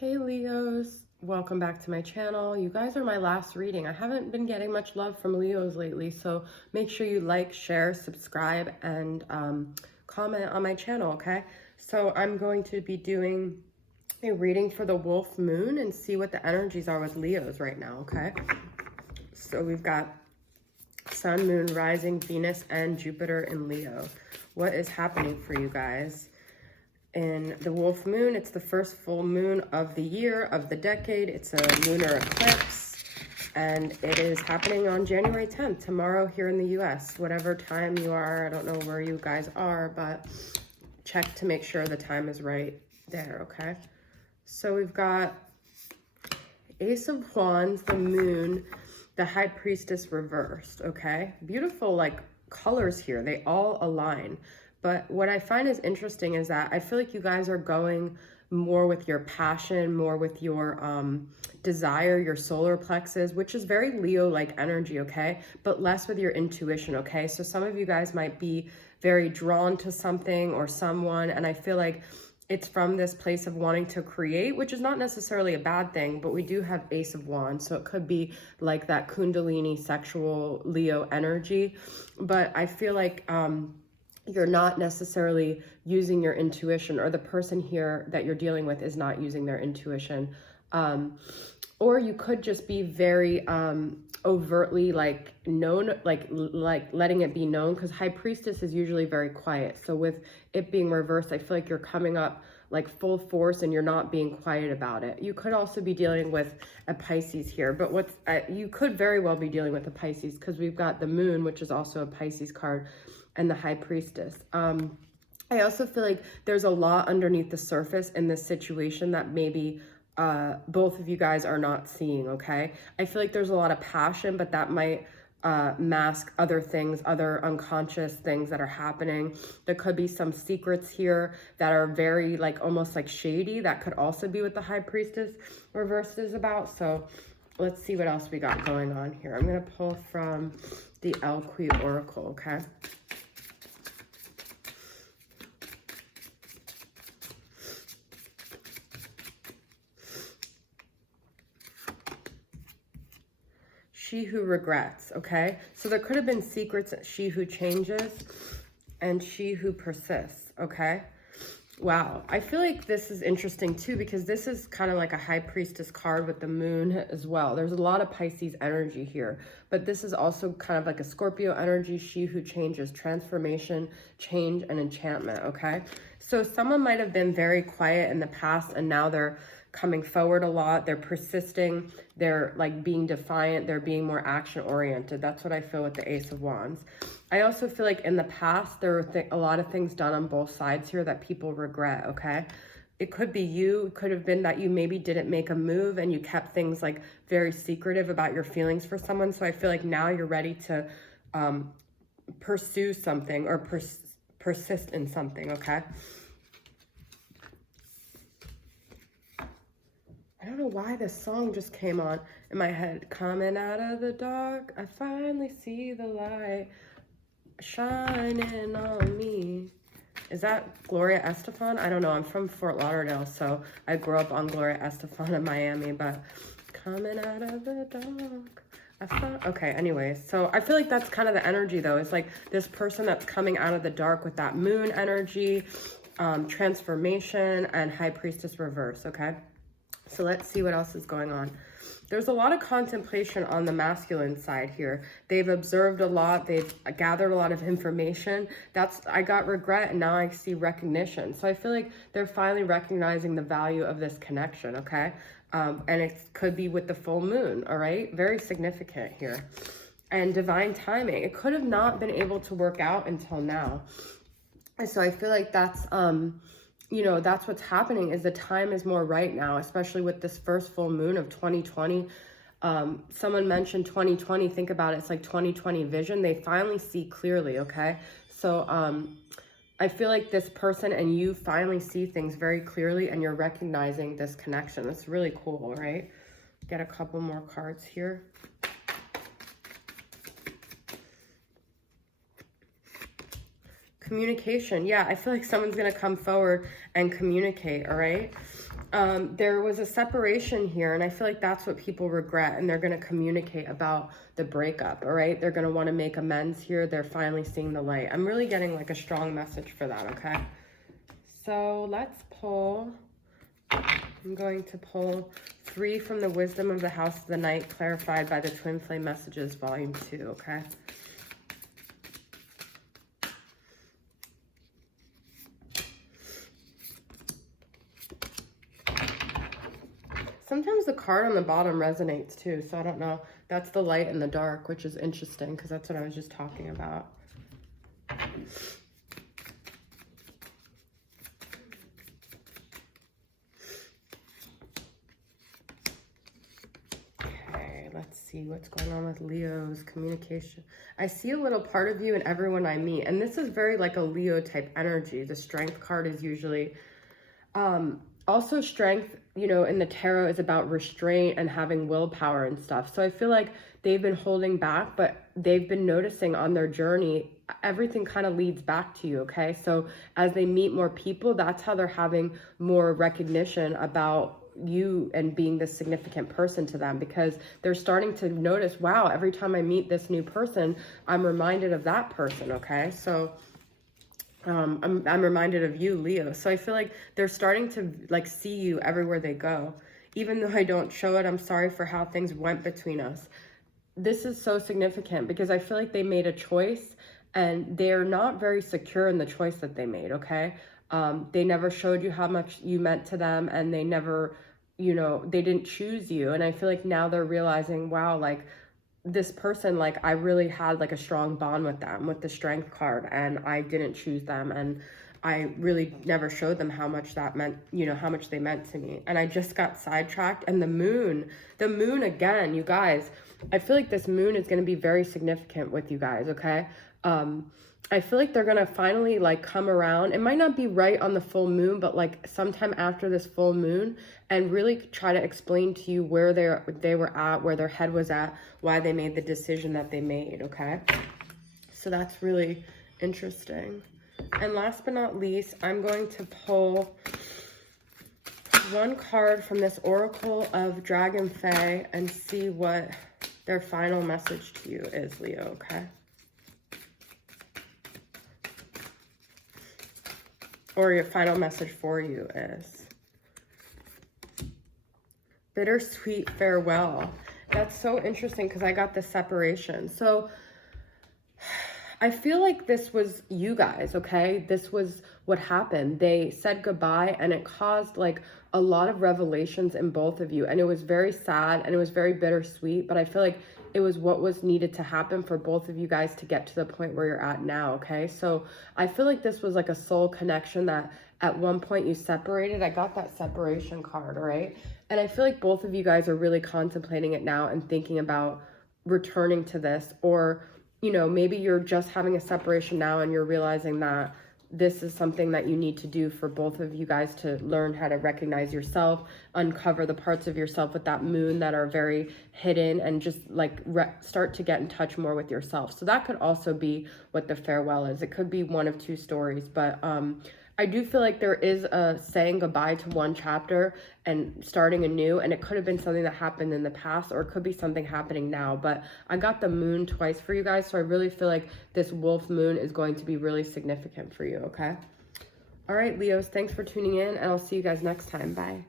Hey Leos, welcome back to my channel. You guys are my last reading. I haven't been getting much love from Leos lately, so make sure you like, share, subscribe, and comment on my channel, okay? So I'm going to be doing a reading for the Wolf Moon and see what the energies are with Leos right now, okay? So we've got Sun, Moon, Rising, Venus, and Jupiter in Leo. What is happening for you guys? In the Wolf Moon, it's the first full moon of the year, of the decade. It's a lunar eclipse, and it is happening on January 10th, tomorrow here in the US. Whatever time you are, I don't know where you guys are, but check to make sure the time is right there, okay? So we've got Ace of Wands, the Moon, the High Priestess reversed, okay? Beautiful, like, colors here. They all align. But what I find is interesting is that I feel like you guys are going more with your passion, more with your desire, your solar plexus, which is very Leo-like energy, okay? But less with your intuition, okay? So some of you guys might be very drawn to something or someone, and I feel like it's from this place of wanting to create, which is not necessarily a bad thing, but we do have Ace of Wands, so it could be like that Kundalini sexual Leo energy. But I feel like you're not necessarily using your intuition, or the person here that you're dealing with is not using their intuition. Or you could just be very overtly like known, like letting it be known, because High Priestess is usually very quiet. So with it being reversed, I feel like you're coming up like full force and you're not being quiet about it. You could also be dealing with a Pisces here, but what's you could very well be dealing with a Pisces, because we've got the Moon, which is also a Pisces card, and the High Priestess. I also feel like there's a lot underneath the surface in this situation that maybe both of you guys are not seeing, okay? I feel like there's a lot of passion, but that might mask other things, other unconscious things that are happening. There could be some secrets here that are very like almost like shady. That could also be what the High Priestess reversed is about. So let's see what else we got going on here. I'm going to pull from the Elqui Oracle, okay? She who regrets, okay? So there could have been secrets, she who changes and she who persists, okay? Wow, I feel like this is interesting too, because this is kind of like a High Priestess card with the Moon as well. There's a lot of Pisces energy here, but this is also kind of like a Scorpio energy, she who changes, transformation, change, and enchantment, okay? So someone might have been very quiet in the past, and now they're coming forward a lot. They're persisting. They're like being defiant. They're being more action oriented. That's what I feel with the Ace of Wands. I also feel like in the past, there were a lot of things done on both sides here that people regret, okay? It could be you. It could have been that you maybe didn't make a move and you kept things like very secretive about your feelings for someone. So I feel like now you're ready to pursue something or persist in something, okay? I don't know why this song just came on in my head. Coming out of the dark, I finally see the light shining on me. Is that Gloria Estefan? I don't know. I'm from Fort Lauderdale, so I grew up on Gloria Estefan in Miami, but coming out of the dark. Okay, anyways, so I feel like that's kind of the energy, though. It's like this person that's coming out of the dark with that Moon energy, transformation, and High Priestess reverse, okay? So let's see what else is going on. There's a lot of contemplation on the masculine side here. They've observed a lot. They've gathered a lot of information. I got regret, and now I see recognition. So I feel like they're finally recognizing the value of this connection, okay? And it could be with the full moon, all right? Very significant here. And divine timing. It could have not been able to work out until now. And so I feel like that's... you know, that's what's happening, is the time is more right now, especially with this first full moon of 2020. Someone mentioned 2020. Think about it. It's like 2020 vision. They finally see clearly, okay? So I feel like this person and you finally see things very clearly, and you're recognizing this connection. It's really cool, right? Get a couple more cards here. Communication. Yeah, I feel like someone's going to come forward and communicate, all right? There was a separation here, and I feel like that's what people regret, and they're going to communicate about the breakup, all right? They're going to want to make amends here. They're finally seeing the light. I'm really getting like a strong message for that, okay? So let's pull. I'm going to pull 3 from the Wisdom of the House of the Night, clarified by the Twin Flame Messages, Volume 2, okay? Sometimes the card on the bottom resonates too, so I don't know. That's the light and the dark, which is interesting because that's what I was just talking about. Let's see what's going on with Leo's communication. I see a little part of you in everyone I meet. And this is very like a Leo type energy. The Strength card is usually... also strength, you know, in the tarot is about restraint and having willpower and stuff. So I feel like they've been holding back, but they've been noticing on their journey, everything kind of leads back to you, okay? So as they meet more people, that's how they're having more recognition about you and being this significant person to them, because they're starting to notice, wow, every time I meet this new person, I'm reminded of that person, okay? So I'm reminded of you, Leo. So I feel like they're starting to like see you everywhere they go. Even though I don't show it, I'm sorry for how things went between us. This is so significant because I feel like they made a choice and they're not very secure in the choice that they made, okay? They never showed you how much you meant to them, and they never, you know, they didn't choose you. And I feel like now they're realizing, wow, like, this person, like, I really had like a strong bond with them with the Strength card, and I didn't choose them, and I really never showed them how much that meant, you know, how much they meant to me. And I just got sidetracked. And the moon again, you guys, I feel like this moon is going to be very significant with you guys, okay? I feel like they're going to finally like come around. It might not be right on the full moon, but like sometime after this full moon, and really try to explain to you where they were at, where their head was at, why they made the decision that they made, okay? So that's really interesting. And last but not least, I'm going to pull 1 card from this Oracle of Dragon Fae and see what their final message to you is, Leo, okay? Or your final message for you is. Bittersweet farewell. That's so interesting because I got the separation. So I feel like this was you guys, okay? This was what happened. They said goodbye, and it caused like a lot of revelations in both of you. And it was very sad and it was very bittersweet, but I feel like it was what was needed to happen for both of you guys to get to the point where you're at now, okay? So I feel like this was like a soul connection that at one point you separated. I got that separation card, all right? And I feel like both of you guys are really contemplating it now and thinking about returning to this, or, you know, maybe you're just having a separation now and you're realizing that this is something that you need to do for both of you guys to learn how to recognize yourself, uncover the parts of yourself with that moon that are very hidden, and just like start to get in touch more with yourself. So that could also be what the farewell is. It could be one of 2 stories, but I do feel like there is a saying goodbye to one chapter and starting anew, and it could have been something that happened in the past, or it could be something happening now. But I got the moon twice for you guys, so I really feel like this wolf moon is going to be really significant for you, okay? All right, Leos, thanks for tuning in, and I'll see you guys next time. Bye.